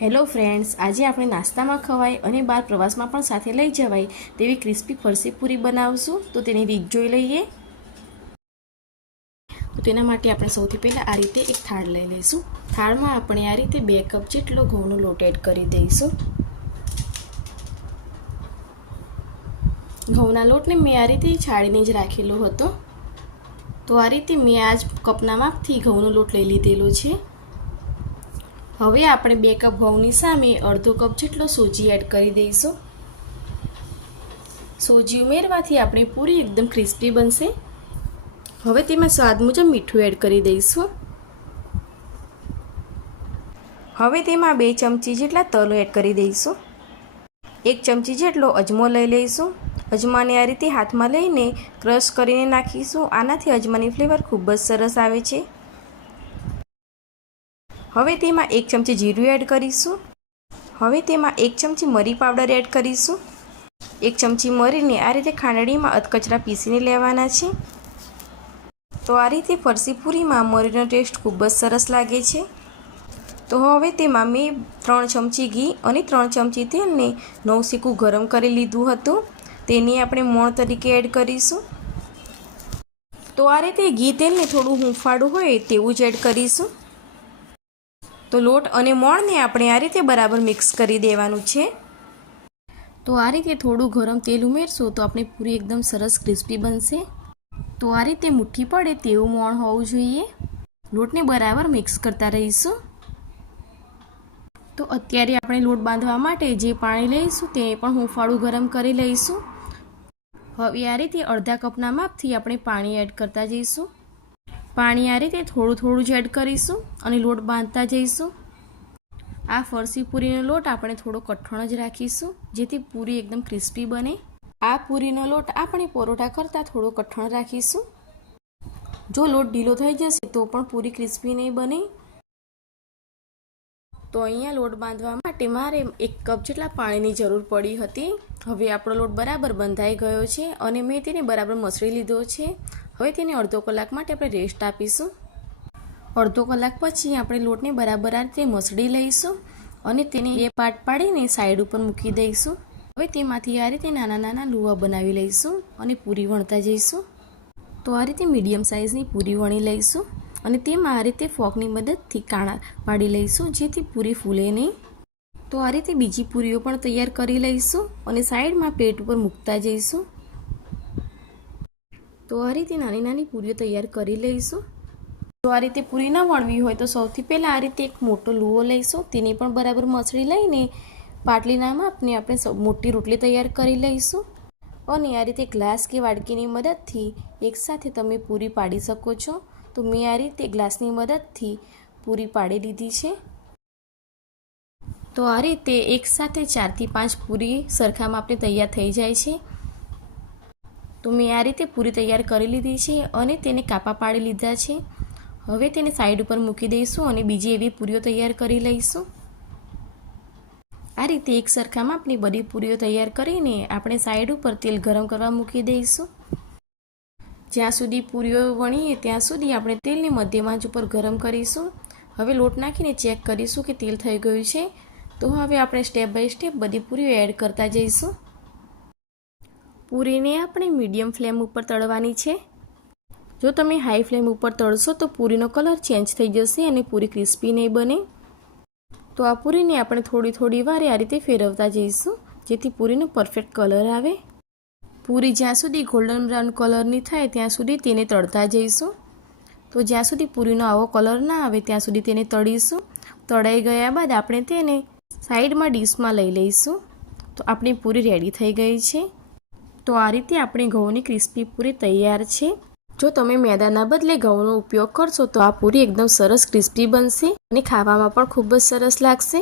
Hello friends, આજે આપણે નાસ્તામાં ખવાય અને બહાર પ્રવાસમાં પણ સાથે લઈ જવાય તેવી ક્રિસ્પી ફરસી પૂરી બનાવશું. તો તેની રીત જોઈ લઈએ. તો તેના માટે આપણે સૌથી પહેલાં આ રીતે એક થાળ લઈ લઈશું. થાળમાં આપણે આ રીતે 2 કપ જેટલો ઘઉંનો લોટ એડ કરી દઈશું. ઘઉંના લોટને મેં આ રીતે છાણીને જ રાખેલો હતો. તો આ રીતે મેં આ જ કપના માપથી ઘઉંનો લોટ લઈ લીધેલો છે. હવે આપણે 2 કપ ઘઉંની સામે અડધો કપ જેટલો સોજી એડ કરી દઈશું. સોજી ઉમેરવાથી આપણી પૂરી એકદમ ક્રિસ્પી બનશે. હવે તેમાં સ્વાદ મુજબ મીઠું એડ કરી દઈશું. હવે તેમાં 2 ચમચી જેટલા તલ એડ કરી દઈશું. 1 ચમચી જેટલો અજમો લઈ લઈશું. અજમાને આ રીતે હાથમાં લઈને ક્રશ કરીને નાખીશું. આનાથી અજમાની ફ્લેવર ખૂબ જ સરસ આવે છે. હવે તેમાં 1 ચમચી જીરું એડ કરીશું. હવે તેમાં 1 ચમચી મરી પાવડર એડ કરીશું. 1 ચમચી મરીને આ રીતે ખાંડણીમાં અધકચરા પીસીને લેવાના છે. તો આ રીતે ફરસી પૂરીમાં મરીનો ટેસ્ટ ખૂબ જ સરસ લાગે છે. તો હવે તેમાં મેં 3 ચમચી ઘી અને 3 ચમચી તેલને નવશેકું ગરમ કરી લીધું હતું. તેની આપણે મોણ તરીકે એડ કરીશું. તો આ રીતે ઘી તેલને થોડું હૂંફાળું હોય તેવું જ એડ કરીશું. તો લોટ અને મોણને આપણે આ રીતે બરાબર મિક્સ કરી દેવાનું છે. તો આ રીતે થોડું ગરમ તેલ ઉમેરશું તો આપણી પૂરી એકદમ સરસ ક્રિસ્પી બનશે. તો આ રીતે મુઠ્ઠી પડે તેવું મોણ હોવું જોઈએ. લોટને બરાબર મિક્સ કરતા રહીશું. તો અત્યારે આપણે લોટ બાંધવા માટે જે પાણી લઈશું તે પણ હૂંફાળું ગરમ કરી લઈશું. હવે આ રીતે અડધા કપના માપથી આપણે પાણી એડ કરતા જઈશું. પાણી આ રીતે થોડું જ એડ કરીશું અને લોટ બાંધતા જઈશું. આ ફરસી પૂરીનો લોટ આપણે થોડો કઠણ જ રાખીશું જેથી પૂરી એકદમ ક્રિસ્પી બને. આ પૂરીનો લોટ આપણે પરોઠા કરતાં થોડો કઠણ રાખીશું. જો લોટ ઢીલો થઈ જશે તો પણ પૂરી ક્રિસ્પી નહીં બને. તો અહીંયા લોટ બાંધવા માટે મારે 1 કપ જેટલા પાણીની જરૂર પડી હતી. હવે આપણો લોટ બરાબર બંધાઈ ગયો છે અને મેં તેને બરાબર મસળી લીધો છે. હવે તેને અડધો કલાક માટે આપણે રેસ્ટ આપીશું. અડધો કલાક પછી આપણે લોટને બરાબર આ રીતે મસળી લઈશું અને તેને 2 પાર્ટ પાડીને સાઈડ ઉપર મૂકી દઈશું. હવે તેમાંથી આ રીતે નાના લુવા બનાવી લઈશું અને પૂરી વણતા જઈશું. તો આ રીતે મીડિયમ સાઇઝની પૂરી વણી લઈશું અને તેમાં આ રીતે ફોકની મદદથી કાણા પાડી લઈશું જેથી પૂરી ફૂલે નહીં. તો આ રીતે બીજી પૂરીઓ પણ તૈયાર કરી લઈશું અને સાઈડમાં પ્લેટ ઉપર મૂકતા જઈશું. તો આ રીતે નાની પૂરીઓ તૈયાર કરી લઈશું. તો આ રીતે પૂરી ન વણવી હોય તો સૌથી પહેલાં આ રીતે એક મોટો લુવો લઈશું. તેને પણ બરાબર મસળી લઈને પાટલીના માપને આપણે મોટી રોટલી તૈયાર કરી લઈશું અને આ રીતે ગ્લાસ કે વાડકીની મદદથી એકસાથે તમે પૂરી પાડી શકો છો. તો મેં આ રીતે ગ્લાસની મદદથી પૂરી પાડી લીધી છે. તો આ રીતે એકસાથે 4 થી 5 પૂરી સરખા માપને તૈયાર થઈ જાય છે. તો મેં આ રીતે પૂરી તૈયાર કરી લીધી છે અને તેને કાપા પાડી લીધા છે. હવે તેને સાઈડ ઉપર મૂકી દઈશું અને બીજી એવી પૂરીઓ તૈયાર કરી લઈશું. આ રીતે એક સરખા માપની બધી પૂરીઓ તૈયાર કરીને આપણે સાઈડ ઉપર તેલ ગરમ કરવા મૂકી દઈશું. જ્યાં સુધી પૂરીઓ વણીએ ત્યાં સુધી આપણે તેલને મધ્યમ આંચ ઉપર ગરમ કરીશું. હવે લોટ નાખીને ચેક કરીશું કે તેલ થઈ ગયું છે. તો હવે આપણે સ્ટેપ બાય સ્ટેપ બધી પૂરીઓ એડ કરતા જઈશું. પૂરીને આપણે મીડિયમ ફ્લેમ ઉપર તળવાની છે. જો તમે હાઈ ફ્લેમ ઉપર તળશો તો પૂરીનો કલર ચેન્જ થઈ જશે અને પૂરી ક્રિસ્પી નહીં બને. તો આ પૂરીને આપણે થોડી વારે આ રીતે ફેરવતા જઈશું જેથી પૂરીનો પરફેક્ટ કલર આવે. પૂરી જ્યાં સુધી ગોલ્ડન બ્રાઉન કલરની થાય ત્યાં સુધી તેને તળતા જઈશું. તો જ્યાં સુધી પૂરીનો આવો કલર ના આવે ત્યાં સુધી તેને તળીશું. તળાઈ ગયા બાદ આપણે તેને સાઈડમાં ડીશમાં લઈ લઈશું. તો આપણી પૂરી રેડી થઈ ગઈ છે. તો આ રીતે આપણી ઘઉંની ક્રિસ્પી પૂરી તૈયાર છે. જો તમે મેદાના બદલે ઘઉંનો ઉપયોગ કરશો તો આ પૂરી એકદમ સરસ ક્રિસ્પી બનશે અને ખાવામાં પણ ખૂબ જ સરસ લાગશે.